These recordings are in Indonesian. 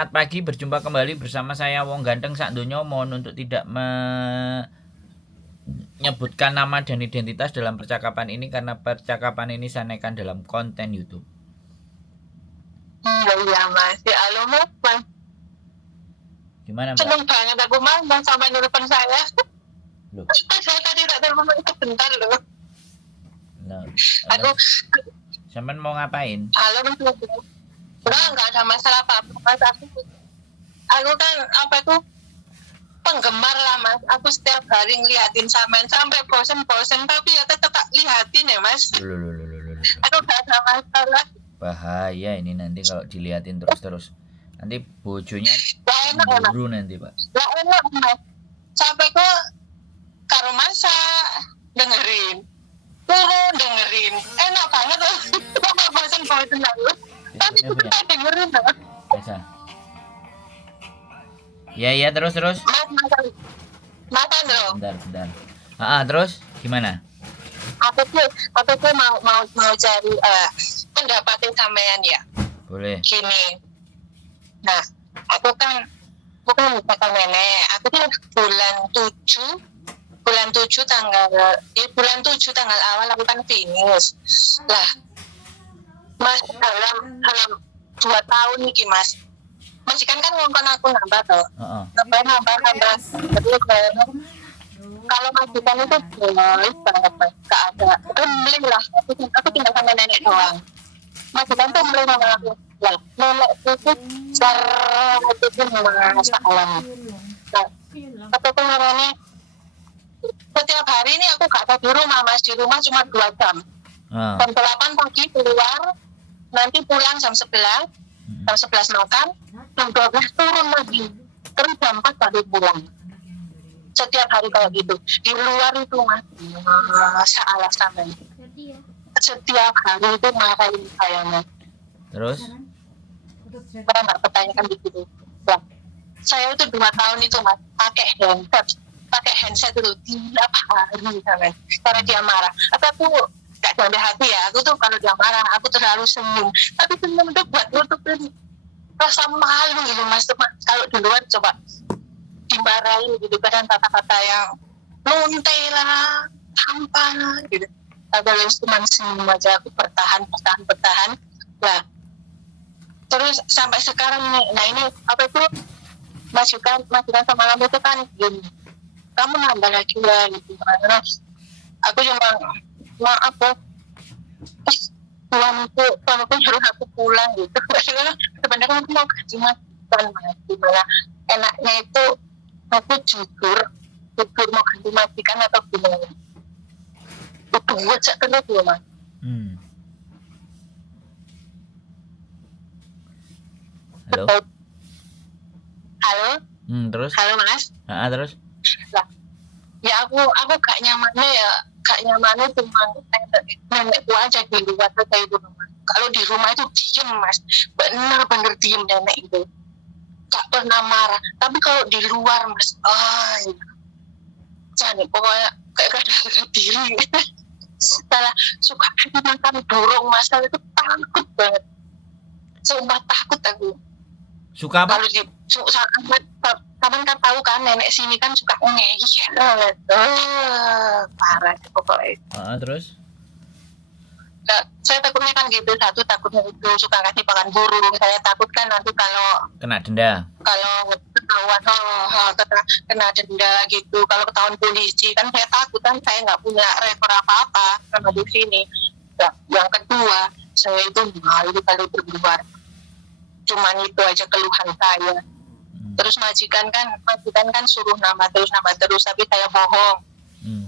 Selamat pagi, berjumpa kembali bersama saya Wong Ganteng sak donya. Mohon untuk tidak menyebutkan nama dan identitas dalam percakapan ini karena percakapan ini saya naikkan dalam konten YouTube. Iya mas, ya halo mas. Gimana Mbak? Seneng banget aku mas sama nelfon saya. Loh, Saya tadi tak telepon itu bentar loh. Aku Sampean mau ngapain? halo mas. Enggak ada masalah apa-apa mas. Aku kan apa itu penggemar lah mas. Aku setiap hari ngeliatin sampean sampai bosen tapi ya tetap tak liatin ya mas. Loh. Aku gak ada masalah. Bahaya ini nanti kalau diliatin terus. Nanti bojonya buru nanti Pak. Lah enak mas. Sampai ke karo masak dengerin. Turun dengerin. Enak banget loh. Bosen aku. Tapi kita dengerin loh. Biasa. Ya terus. Makan loh. Bentar. Terus gimana? Aku tuh mau cari pendapatnya sampean ya. Boleh. Gini. Nah, aku kan bukan nenek. Aku tuh bulan 7 tanggal awal aku kan finish. Lah, mas dalam 2 tahun nih mas. Majikan kan ngomongin aku nambah toh. Nambah. Terus kalau majikan itu baik banget mas. Gak ada. Beli lah. Aku tinggal sama nenek doang. Majikan tuh beli sama aku. Lah, nenek itu itu masalah. Nah, aku tuh ngerani setiap hari ini aku gak ada di rumah mas. Di rumah cuma 2 jam. Jam 8 pagi keluar, nanti pulang jam 11 makan, jam 12 turun lagi, terus jam 4 baru pulang. Setiap hari kayak gitu. Di luar itu mas, salah sama. Setiap hari itu marahin saya mas. Terus? Saya nggak pertanyakan begitu. Nah, saya itu 2 tahun itu mas pakai handset itu tiap hari sama. Karena dia marah. Aku gak sampai hati ya. Aku tuh kalau dia marah, aku terlalu senyum. Tapi senyum itu buat nutupin rasa malu gitu mas. Kalau di luar coba dimarahin gitu kan kata-kata yang lonte lah, tampan lah gitu. Kalau cuma senyum aja aku bertahan. Nah, terus sampai sekarang nih, nah ini apa itu majikan sama kamu itu kan gini, kamu nambah lagi ya gitu. Terus aku cuma maaf ya, tuanku nyuruh aku pulang gitu. Sebenarnya aku mau gaji majikan mas, gimana enaknya itu aku jujur mau ganti majikan atau gimana? Itu buat terus ya mas. Halo. Terus? Halo mas. Terus? Lah, ya aku gak nyamannya cuma nenekku aja di luar aja itu mas. Kalau di rumah itu diem mas, bener-bener diem nenek itu, gak pernah marah. Tapi kalau di luar mas, jangan pokoknya kayak ada diri. Setelah suka makan burung mas, itu takut banget. Sumpah takut aku. Suka apa? Kalau di kamu kan tahu kan nenek sini kan suka ngeyel. Parah pokoknya. Terus? Nah, saya takutnya kan gitu. Satu takutnya itu suka kasih pakan burung. Saya takut kan nanti kalau kena denda. Kalau ketahuan kena denda gitu. Kalau ketahuan polisi kan saya takut kan saya nggak punya rekor apa-apa sama di sini. Nah, yang kedua saya itu malu kalau berluar. Cuman itu aja keluhan saya. Terus majikan kan suruh nama terus tapi saya bohong.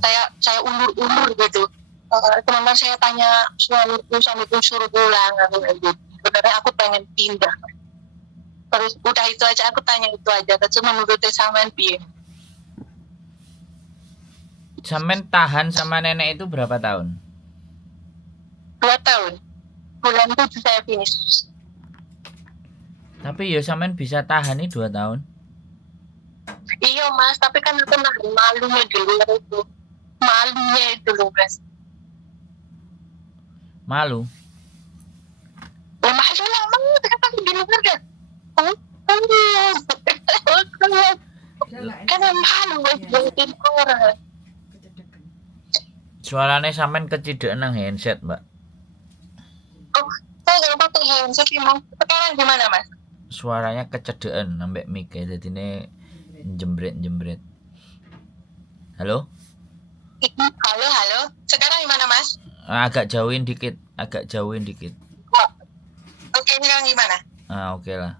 Saya ulur gitu. Teman-teman saya tanya suamiku suruh pulang gitu. Sebenarnya aku pengen pindah. Terus udah itu aja aku tanya itu aja. Terus menurut sampean piye? Sampean tahan sama nenek itu berapa tahun? 2 tahun. Bulan 7 saya finish. Tapi ya sampean bisa tahan nih 2 tahun. Iya mas, tapi kan aku nahan malunya dulu itu. Malunya itu loh mas. Malu? Ya malu lah, kan aku di luar kan. Kan malu wis jadi orang. Suarane sampean kecidekan nang handset, Mbak. Oh, saya nggak pakai handset emang. Sekarang gimana mas? Suaranya kecedekan ambek mic dadine jembret-jembret. Halo? Halo, halo. Sekarang gimana mas? Agak jauhin dikit. Oh, oke, sekarang gimana? Oke lah.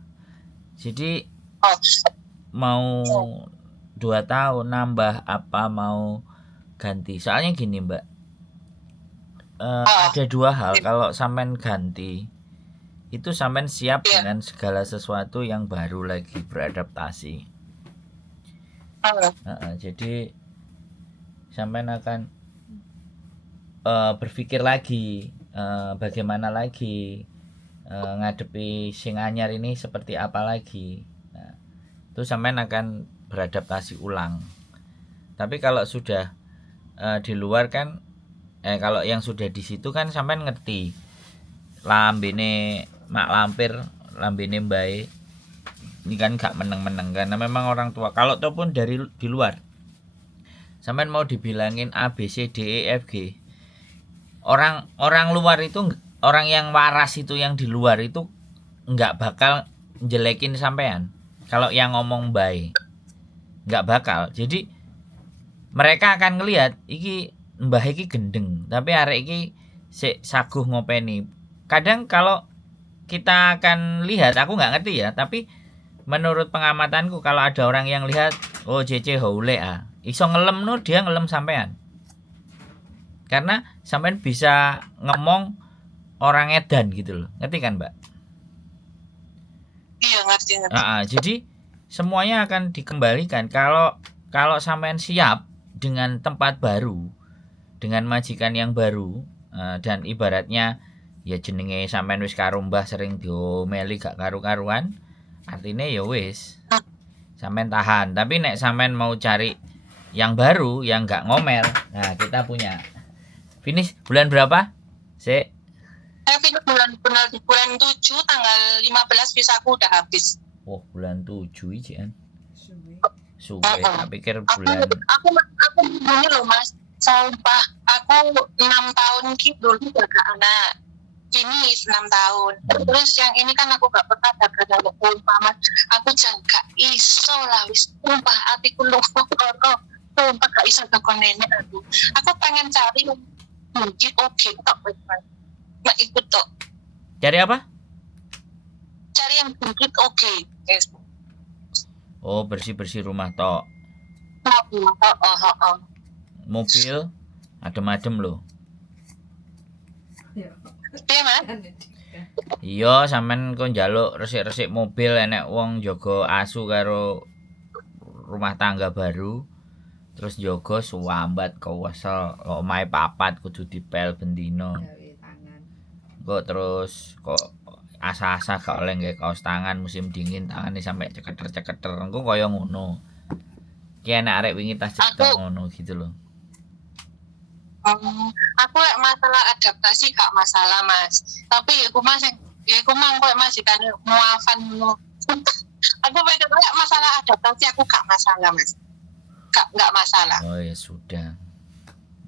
Jadi Oh, mau 2 tahun nambah apa mau ganti? Soalnya gini, Mbak. Ada 2 hal. Kalau sampean ganti, itu sampean siap dengan segala sesuatu yang baru lagi, beradaptasi. Jadi sampean akan berpikir lagi bagaimana lagi ngadepi sing anyar ini seperti apa lagi. Nah, itu sampean akan beradaptasi ulang. Tapi kalau sudah di luar kan kalau yang sudah di situ kan sampean ngerti lambene mak lampir, lambene mbae ini kan gak meneng-meneng karena memang orang tua. Kalau ataupun dari di luar sampean mau dibilangin A B C D E F G, orang luar itu, orang yang waras itu, yang di luar itu nggak bakal jelekin sampean. Kalau yang ngomong baik nggak bakal. Jadi mereka akan ngelihat iki mbah iki gendeng, tapi arek iki sik saguh ngopeni. Kadang kalau kita akan lihat, aku nggak ngerti ya, tapi menurut pengamatanku kalau ada orang yang lihat, oh CC houle iso ngelem no, dia ngelem sampean. Karena sampean bisa ngomong orang edan gitu loh. Ngerti kan, Mbak? iya ngerti. Jadi semuanya akan dikembalikan kalau sampean siap dengan tempat baru, dengan majikan yang baru, dan ibaratnya ya jenenge sampean wis karo mbah sering diomeli gak karu-karuan, artinya ya wis sampean tahan. Tapi nek sampean mau cari yang baru yang gak ngomel, nah kita punya. Finish bulan berapa? Saya finish bulan 7 tanggal 15 visaku udah habis. Oh, bulan 7 ijian. Suwe, tak pikir bulan. Aku ini loh mas, sumpah aku 6 tahun dulu jaga anak, finish 6 tahun. Terus yang ini kan aku gak pernah jaga anak, mas. Aku jaga iso lah, wis sumpah hatiku lupa sumpah gak iso jaga nenek aku. Aku pengen cari mungkin oke tak baik-baik. Nah ikut tok. Cari apa? Cari yang mungkin oke. Yes. Oh, bersih-bersih rumah tok. Mobil adem-adem loh. Iya mas. Iya, sampean kok njaluk resik-resik mobil enek wong jaga asu karo rumah tangga baru. Terus jaga suwambat kewesel omahe papat kudu dipel bendino. Kok terus kok asa-asa gak oleh nggae kaos tangan musim dingin, tangane sampai ceketer-ceketer. Engko kaya ngono. Ki enek arek wingi tas cerita ngono gitu loh. Aku lek masalah adaptasi gak masalah mas, tapi ya aku mang kok masih kan muafan ngono. Aku pikir lek masalah adaptasi aku gak masalah mas, gak masalah. Oh ya sudah,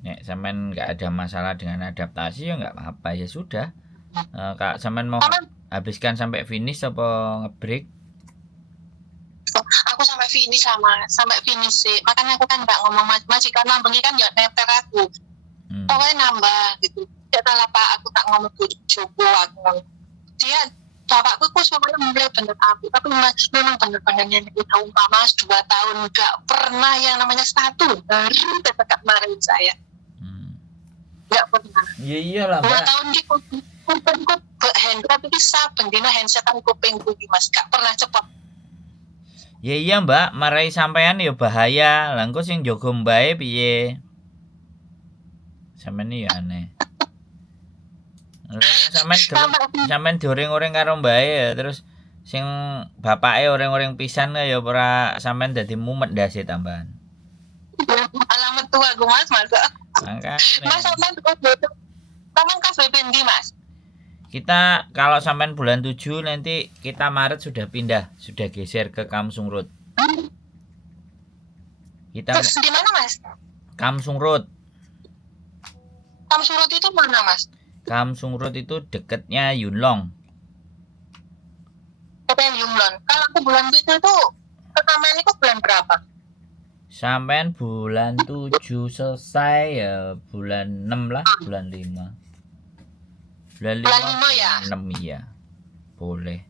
nek sampean gak ada masalah dengan adaptasi ya nggak apa-apa, ya sudah. Kak sampean mau habiskan sampai finish apa ngebreak? Aku sampai finish sih, makanya aku kan nggak ngomong majikan nambengi kan ya neter aku. Pokoknya nambah gitu. Tidak salah pak, aku tak ngomong bojoku aku. Dia bapakku kok semuanya mulai bener aku, tapi memang bener-bener nenek udah umpama 2 tahun nggak pernah yang namanya satu baru tetap marahin saya. Nggak pernah. Ya iyalah. 2 tahun gitu. Kupingku handset iki saben dina handsetan kupingku iki mas, gak pernah cepet. Ya iya mbak, marahi sampean ya bahaya. Lah engko sing jaga mbae piye? Sampeyan ya aneh. Sampeyan dioreng-oreng karo mbae ya, terus sing bapake oreng-oreng pisan ya ora sampean dadi mumet ndase tambahan. Alamat tua gue mas. Makanya. Mas sampean kasih bendi mas. Kita kalau sampai bulan 7 nanti kita Maret sudah pindah, sudah geser ke Kamsung Road. Kita Terus di mana Mas? Kamsung Road. Kamsurut itu mana Mas? Kamsung Road itu deketnya Yunlong. KPM Yunglon. Kalau aku bulan 7 tuh rekaman itu bulan berapa? Sampai bulan 7 selesai ya bulan 6 lah, bulan 5. Bulan 5, Bulan 5 ya? 6 iya. Boleh.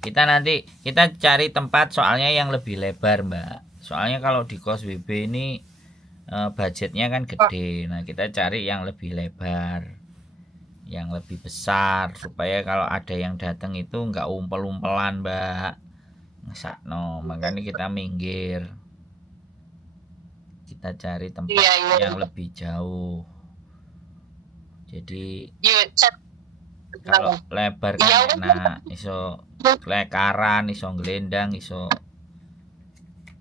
Kita nanti kita cari tempat soalnya yang lebih lebar, Mbak. Soalnya kalau di kos WB ini budgetnya kan gede. Nah, kita cari yang lebih lebar. Yang lebih besar supaya kalau ada yang datang itu enggak umpel-umpelan, Mbak. Ngesakno, makanya kita minggir. Kita cari tempat yang lebih jauh. Jadi kalau lebar kan enak, iso lekaran, iso ngelendang, iso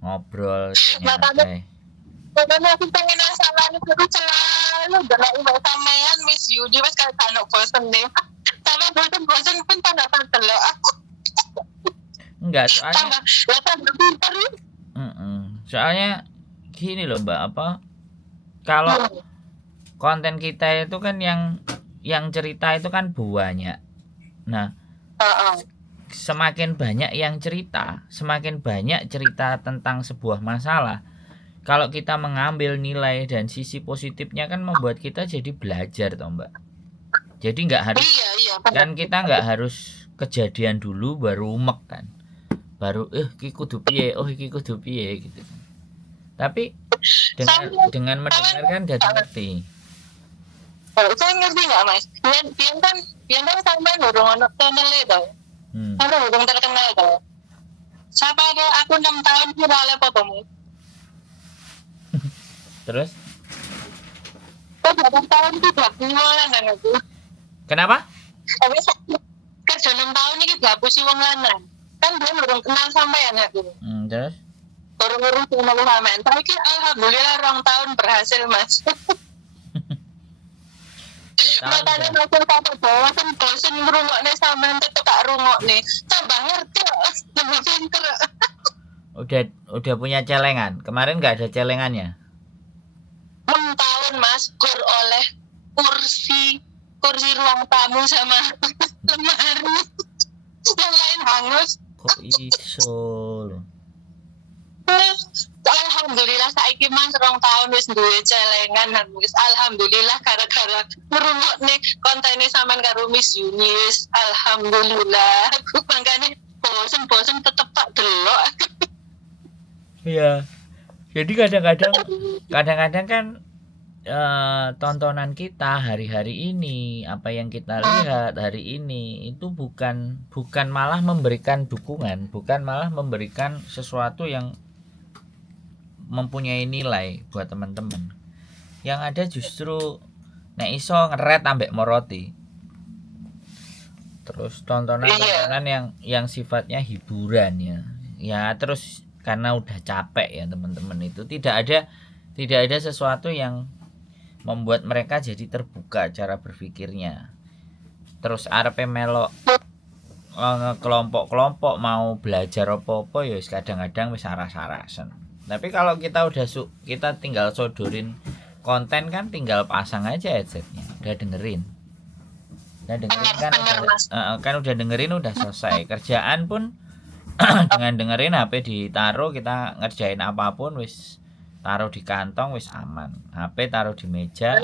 ngobrol. Makanya aku pengen asalan itu selalu delok mbak sampean Miss Yudi wis kalau kan bosen nih. Sampai bosen pun pada delok aku. Enggak, soalnya pinter. Soalnya gini loh Mbak, apa? Kalau konten kita itu kan yang cerita itu kan banyak. Nah, semakin banyak yang cerita, semakin banyak cerita tentang sebuah masalah. Kalau kita mengambil nilai dan sisi positifnya kan membuat kita jadi belajar toh Mbak. Jadi nggak harus kan kita nggak harus kejadian dulu baru umek kan. Baru iki kudu piye, oh iki kudu piye gitu. Tapi dengan mendengarkan jadi ngerti. Saya ngerti nggak Mas? Biar kan sampai dorong anak channel itu. Sampai dorong terkenal itu. Siapa ada aku 6 tahun viral apa Mas? Terus? Kok 8 tahun itu gak pulang aku. Kenapa? Kerja 6 tahun ini gak pusi wong lanang. Kan dia belum kenal sampean aku. Terus? Baru ngurus sama sampean. Tapi alhamdulillah 2 tahun berhasil Mas. Makanya makin kata bosen ngerungokne sampean tetep tak rungokne. Tambah ngerti kok. Tambah pinter. Udah punya celengan. Kemarin nggak ada celengannya. 6 tahun Mas, kur oleh kursi ruang tamu sama lemari. Yang lain hangus. Kok iso loh? Alhamdulillah saiki Mas 2 tahun wis duwe celengan wis alhamdulillah gara-gara ngrungokne kontene sampean karo Miss Yuni wis alhamdulillah. Aku mangkane bosen tetep tak delok. Iya. Jadi kadang-kadang kan tontonan kita hari-hari ini, apa yang kita lihat hari ini itu bukan malah memberikan dukungan, bukan malah memberikan sesuatu yang mempunyai nilai buat teman-teman. Yang ada justru nek iso ngeret ambek moroti. Terus tontonan yang sifatnya hiburan ya. Ya terus karena udah capek ya teman-teman itu tidak ada sesuatu yang membuat mereka jadi terbuka cara berpikirnya. Terus arepe melok kelompok-kelompok mau belajar apa-apa ya kadang-kadang wis aras-arasan. Tapi kalau kita kita tinggal sodorin konten kan tinggal pasang aja headsetnya, udah dengerin kan udah dengerin udah selesai. Kerjaan pun dengan dengerin HP ditaruh, kita ngerjain apapun wis taruh di kantong wis aman. HP taruh di meja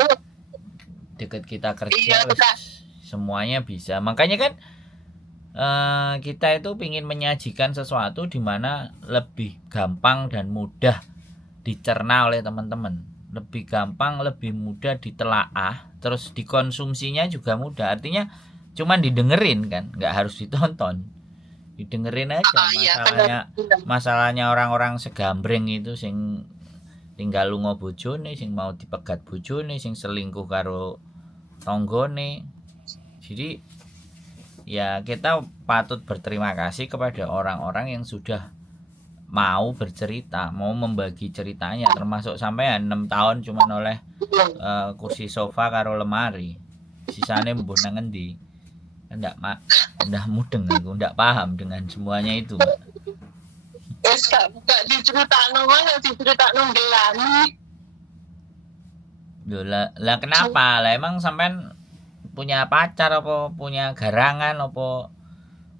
deket kita kerja wis semuanya bisa. Makanya kan kita itu ingin menyajikan sesuatu di mana lebih gampang dan mudah dicerna oleh teman-teman, lebih gampang, lebih mudah ditelaah, terus dikonsumsinya juga mudah. Artinya cuman didengerin kan, nggak harus ditonton. Didengerin aja. Masalahnya orang-orang segambreng itu sing tinggal lunga bojone, sing mau dipegat bojone, sing selingkuh karo tanggane. Jadi ya kita patut berterima kasih kepada orang-orang yang sudah mau bercerita, mau membagi ceritanya, termasuk sampean 6 tahun cuma oleh kursi sofa karo lemari. Sisane mbuh nang endi. Ndak mudeng aku, ndak paham dengan semuanya itu, Mbak. Wis gak diceritakno Mas, diceritakno gelani. Loh, lah kenapa? Lah emang sampean punya pacar apa punya garangan apa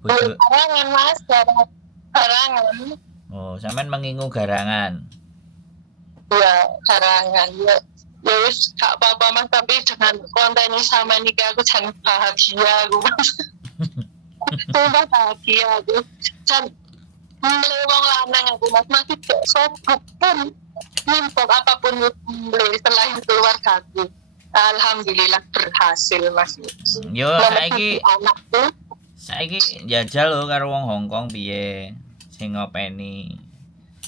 bojo? Garangan Mas, garangan. Oh, sampean mengingu garangan. Ya, garangan. Ya wis gak apa-apa Mas, tapi dengan konten ini sama niki aku jangan bahagia aku Mas. Sumpah bahagia aku. Dan mulai wong lanang aku Mas, masih gak sobuk pun nyimpok apapun mulai selain keluarga aku. Alhamdulillah berhasil Mas. Yo Memenuhi anakku. saiki jajal lho karo wong Hongkong piye? Sing ngopeni,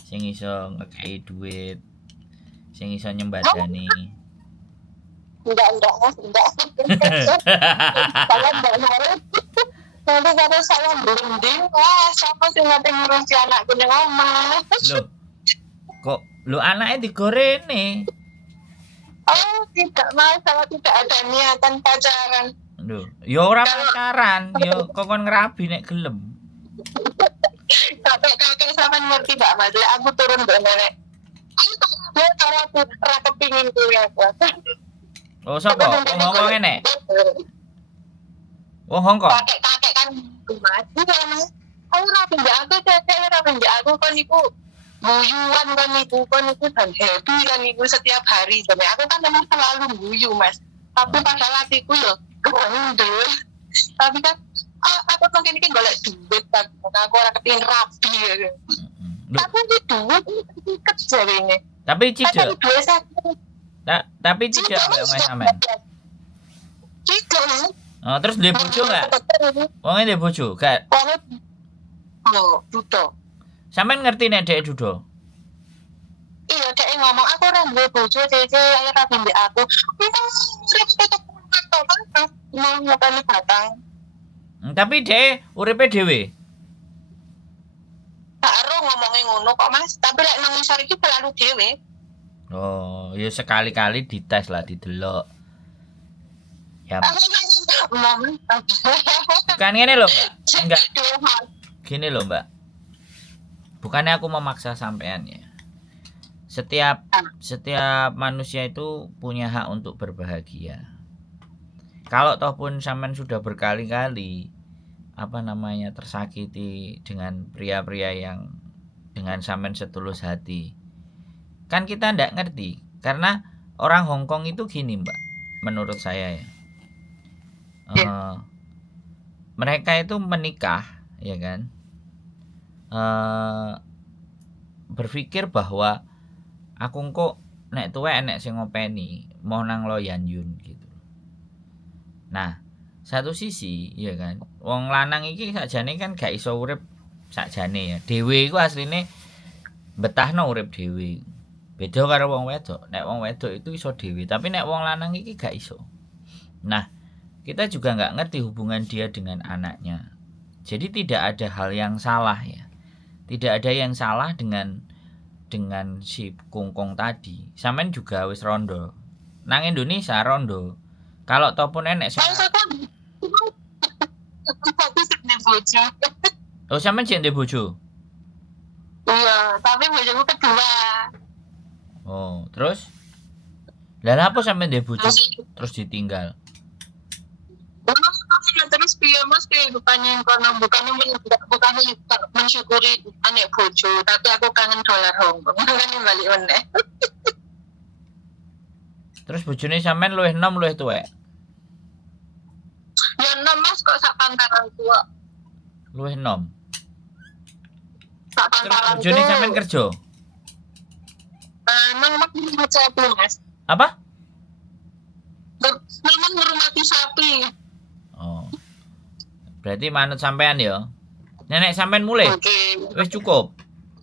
sing iso ngekei duit, sing iso nyembadani. Enggak Mas, enggak. Saya enggak nurut. Nanti kata saya berunding, wah siapa sih ngerti ngurusi anakku yang omah. Lo anaknya digorene. Oh tidak Mas, saya tidak ada niatan pacaran. Loh, ya ora pacaran, ya kokon ngerabi nek gelem. Kakek sama ngerti gak Mas, aku turun ke nenek. Aku ora kepingin kuwi aku. Oh, sapa? Wong Hongkong enek. Wong Hongkong. Kakek kan Mas. Iya Mas. Aku ora pinjak aku, kakek ora pinjak aku kon iku guyuan kan iku dan happy kan iku setiap hari. Jadi aku kan memang selalu guyu Mas. Tapi padahal hatiku yo kendel. Tapi kan aku mungkin iki golek duit kan. Aku ora kepengin rapi. Aku iki duit kerja ini. Tapi cidek. Tapi cidek ambek Mas sampean. Cidek. Oh, terus duwe bojo enggak? Wonge duwe bojo, gak? Oh, dudo. Sampean ngerti nek dhek dudo? Iya, dhek ngomong aku ora duwe bojo, Cece, ayo ra mbek aku. Urip tutup kan mau ngopeni batang. Tapi dhek uripe dhewe. Karo ngomongnya ngono kok Mas, tapi lek nang ngisor iki selalu dhewe. Oh, ya sekali-kali dites lah, didelok. Ya. Bukan ngene lho, Mbak. Enggak. Gini loh, Mbak. Bukannya aku memaksa sampean ya. Setiap manusia itu punya hak untuk berbahagia. Kalau toh pun sampean sudah berkali-kali tersakiti dengan pria-pria yang dengan sampean setulus hati. Kan kita ndak ngerti, karena orang Hongkong itu gini, Mbak. Menurut saya ya. Mereka itu menikah, ya kan? Berpikir bahwa aku kok nek tuwek enek sing ngopeni, mau nang Loyan Yun gitu. Nah, satu sisi ya kan, wong lanang iki sakjane kan gak iso urip sakjane ya. Dhewe iku asline betahno urip dhewe. Beda karo wong wedok. Nek wong wedok itu iso dhewe, tapi nek wong lanang iki gak iso. Nah, kita juga nggak ngerti hubungan dia dengan anaknya. Jadi tidak ada hal yang salah ya. Tidak ada yang salah dengan si kungkung tadi. Sampean juga wis rondo. Nang Indonesia rondo. Kalau toh pun enek sing Oh, sampean jek ndek bojo? Iya, tapi bojoku kedua. Oh, terus? Lah apa sampean ndek bojo terus ditinggal? Terus piye Mas kehidupannya kono bukan mensyukuri anek bojo, tapi aku kangen dolar Hongkong. Kan balik meneh. Terus bojone sampean luwih enom luwih tuwek? Ya enom Mas kok sak pantaran tua. Luwih enom. Sak Terus pantaran. bojone sampean kerja? Memang sapi Mas. Apa? Memang ngurmati sapi. Oh. Berarti manut sampean ya. Nenek sampean mulai. Oke. Wis cukup.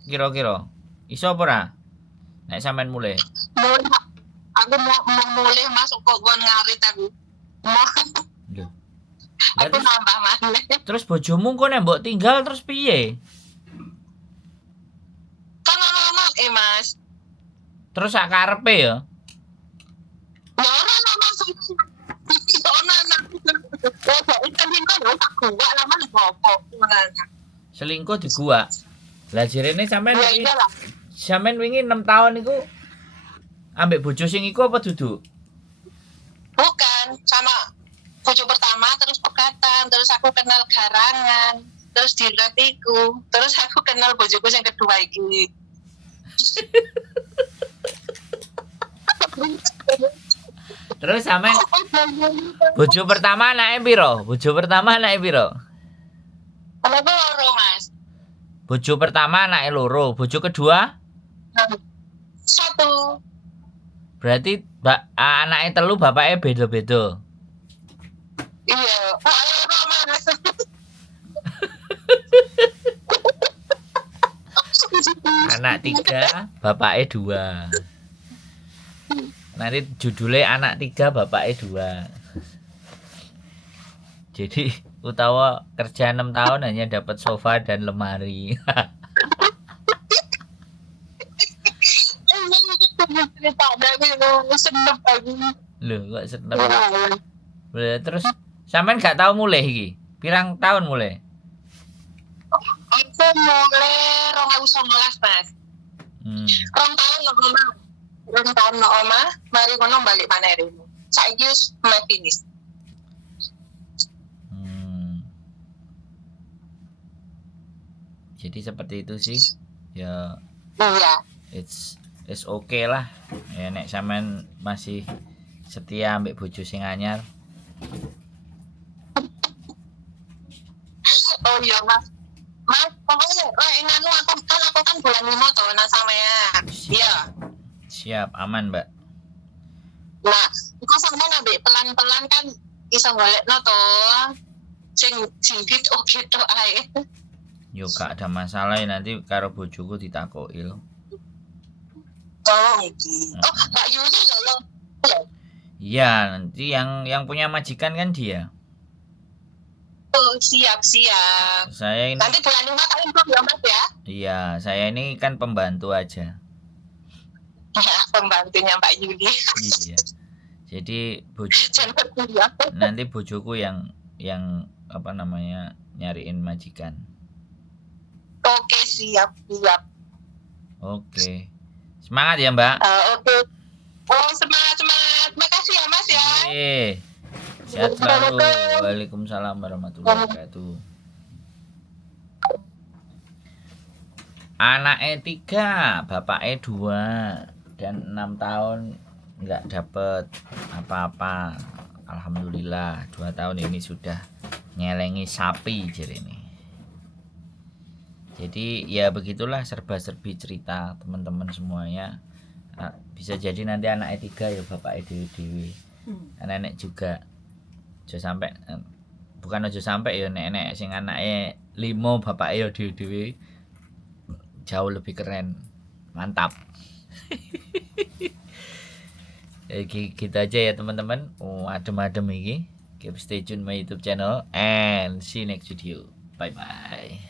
Kira-kira. Iso apa ora? Nek sampean mulai. Aku mau mulai masuk kok gon ngarit aku. Lho. Aku nambah maneh. Terus bojomu kok nek mbok tinggal terus piye? Kan ono Mas. Terus sak karepe ya. Ya ora Mas. Ono anak. tak gua lama ngopo. Selingkuh di gua. Lah jarene Ya iyalah. sampean wingi 6 tahun iku ambek bojo sing iku apa duduk? Bukan, sama bojo pertama terus pegatan, terus aku kenal garangan, terus diretiku, terus aku kenal bojoku yang kedua iki. Terus sampean bojo pertama anake piro? Bojo pertama anake piro? Kenapa loro, Mas? Bojo pertama anake loro, bojo kedua 1. berarti anake telu bapake beda-beda. Iya. Mas. Anak 3, bapake 2. Nanti judulnya anak 3, bapake 2. Jadi utawa kerja 6 tahun hanya dapat sofa dan lemari. Cerita ada gitu, seneng lagi. Loh, kok seneng. Terus sampean gak tahu mulai iki? Pirang tahun mulai? Aku mulai 2019, Mas. Rong tahun no omah, mari kono balik maneh rene. Saiki wis finish. Jadi seperti itu sih. Ya, Iya. it's okay lah. Ya nek sampean masih setia ambek bojo sing anyar. Oh iya, Mas. Mas, pokoknya nganu aku kan bulan 5 to nang sampean. Iya. Siap, aman, Mbak. Nah, iku sampean ambek pelan-pelan kan iso golekno to. Sing oke to ae. Yo gak ada masalah ya, nanti karo bojoku ditakoki lho. Oh, iki. Oh, Kak Yuli lho. Iya, nanti yang punya majikan kan dia. Oh, siap. Saya ini Nanti bulan 5 tak info ya, Mas ya. Iya, saya ini kan pembantu aja. Ya, pembantunya Mbak Yuli. Iya. Jadi bojoku Jangan ya. nanti bojoku yang apa namanya nyariin majikan. Oke, siap. Oke. Semangat ya, Mbak. Oke. Oh, semangat. Makasih ya, Mas ya. Sehat selalu. Waalaikumsalam warahmatullahi wabarakatuh. Anaknya 3, bapaknya 2, dan 6 tahun nggak dapet apa-apa. Alhamdulillah 2 tahun ini sudah nyelengi sapi jadi ini. Jadi ya begitulah serba-serbi cerita teman-teman semuanya. Bisa jadi nanti anaknya 3 ya bapaknya dewi-dewi. Nenek juga. Aja sampai bukan aja sampai ya nenek sing anaknya 5 bapaknya ya dewi-dewi. Jauh lebih keren. Mantap. Gitu aja ya teman-teman. Adem-adem iki. Keep stay tune my YouTube channel and see you next video. Bye bye.